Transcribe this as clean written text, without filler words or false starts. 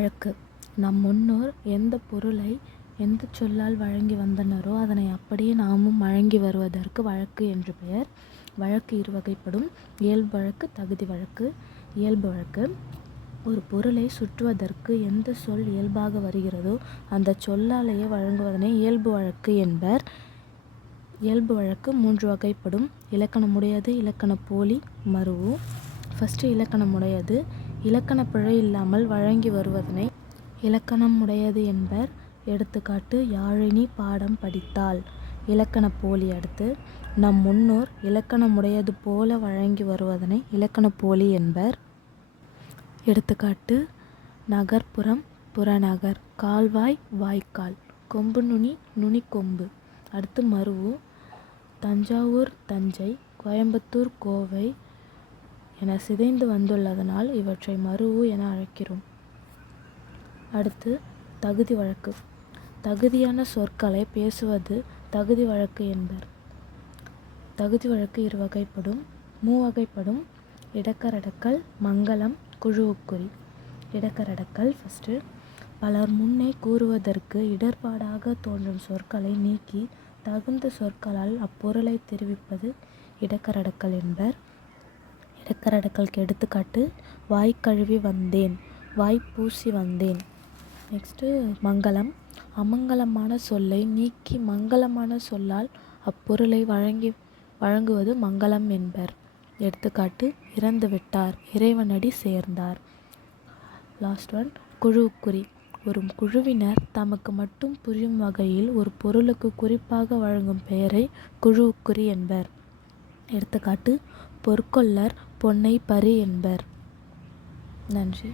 வழக்கு. நம் முன்னோர் எந்த பொருளை எந்த சொல்லால் வழங்கி வந்தனரோ அதனை அப்படியே நாமும் வழங்கி வருவதற்கு வழக்கு என்று பெயர். வழக்கு இருவகைப்படும்: இயல்பு வழக்கு, தகுதி வழக்கு. இயல்பு வழக்கு: ஒரு பொருளை சுற்றுவதற்கு எந்த சொல் இயல்பாக வருகிறதோ அந்த சொல்லாலேயே வழங்குவதனை இயல்பு வழக்கு என்பர். இயல்பு வழக்கு 3 வகைப்படும்: இலக்கணமுடையது, இலக்கண போலி, மரூஉ. ஃபர்ஸ்ட் இலக்கணமுடையது. இலக்கண பிழை இல்லாமல் வழங்கி வருவதனை இலக்கணம் உடையது என்பர். எடுத்துக்காட்டு: யாழினி பாடம் படித்தாள். இலக்கண போலி. அடுத்து, நம் முன்னோர் இலக்கணமுடையது போல வழங்கி வருவதனை இலக்கண போலி என்பர். எடுத்துக்காட்டு: நகர்ப்புறம், புறநகர். கால்வாய், வாய்க்கால். கொம்பு நுனி, நுனிக்கொம்பு. அடுத்து மரூஉ: தஞ்சாவூர், தஞ்சை. கோயம்புத்தூர், கோவை என சிதைந்து வந்துள்ளதனால் இவற்றை மரூஉ என அழைக்கிறோம். அடுத்து தகுதி வழக்கு. தகுதியான சொற்களை பேசுவது தகுதி வழக்கு என்பர். தகுதி வழக்கு இருவகைப்படும்: மூவகைப்படும்: இடக்கரடக்கல், மங்கலம், குழுவுக்குறி. இடக்கரடக்கல். ஃபர்ஸ்ட், பலர் முன்னே கூறுவதற்கு இடர்பாடாக தோன்றும் சொற்களை நீக்கி தகுந்த சொற்களால் அப்பொருளை தெரிவிப்பது இடக்கரடக்கல் என்பர். இடக்கரடக்கலுக்கு எடுத்துக்காட்டு: வாய் கழுவி வந்தேன், வாய் பூசி வந்தேன். நெக்ஸ்ட்டு மங்கலம். அமங்கலமான சொல்லை நீக்கி மங்கலமான சொல்லால் அப்பொருளை வழங்குவது மங்கலம் என்பர். எடுத்துக்காட்டு: இறந்து விட்டார், இறைவனடி சேர்ந்தார். லாஸ்ட் ஒன், குழுவுக்குறி. ஒரு குழுவினர் தமக்கு மட்டும் புரியும் வகையில் ஒரு பொருளுக்கு குறிப்பாக வழங்கும் பெயரை குழுவுக்குறி என்பர். எடுத்துக்காட்டு: பொற்கொல்லர் பொன்னை பறி என்பர். நன்றி.